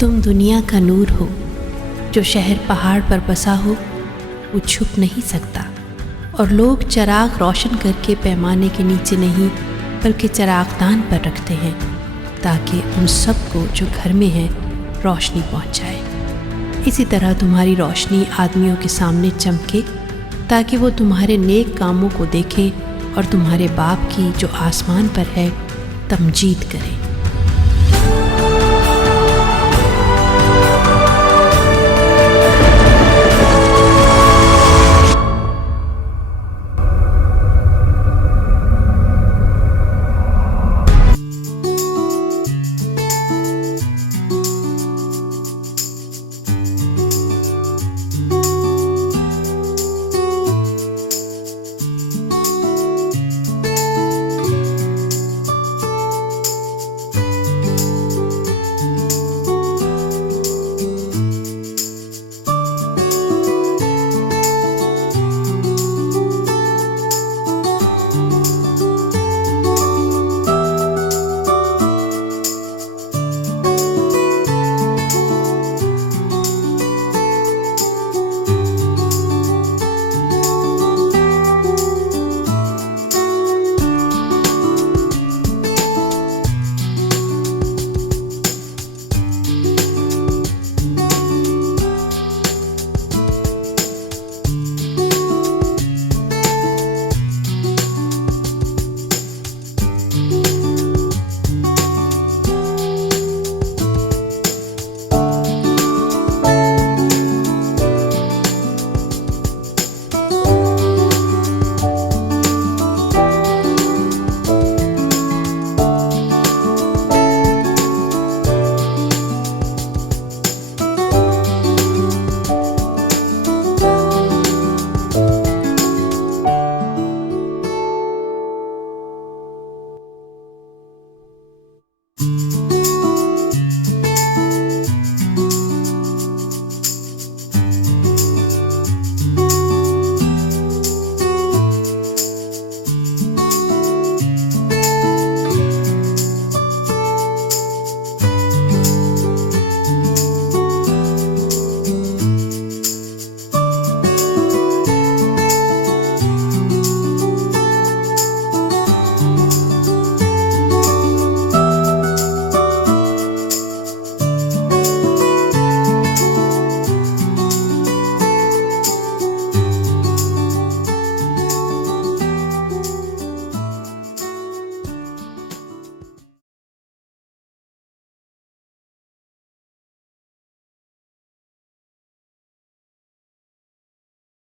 तुम दुनिया का नूर हो, जो शहर पहाड़ पर बसा हो वो छुप नहीं सकता। और लोग चिराग रोशन करके पैमाने के नीचे नहीं बल्कि चिरागदान पर रखते हैं, ताकि उन सबको जो घर में है रोशनी पहुंच जाए। इसी तरह तुम्हारी रोशनी आदमियों के सामने चमके, ताकि वो तुम्हारे नेक कामों को देखें और तुम्हारे बाप की जो आसमान पर है तमजीद करें।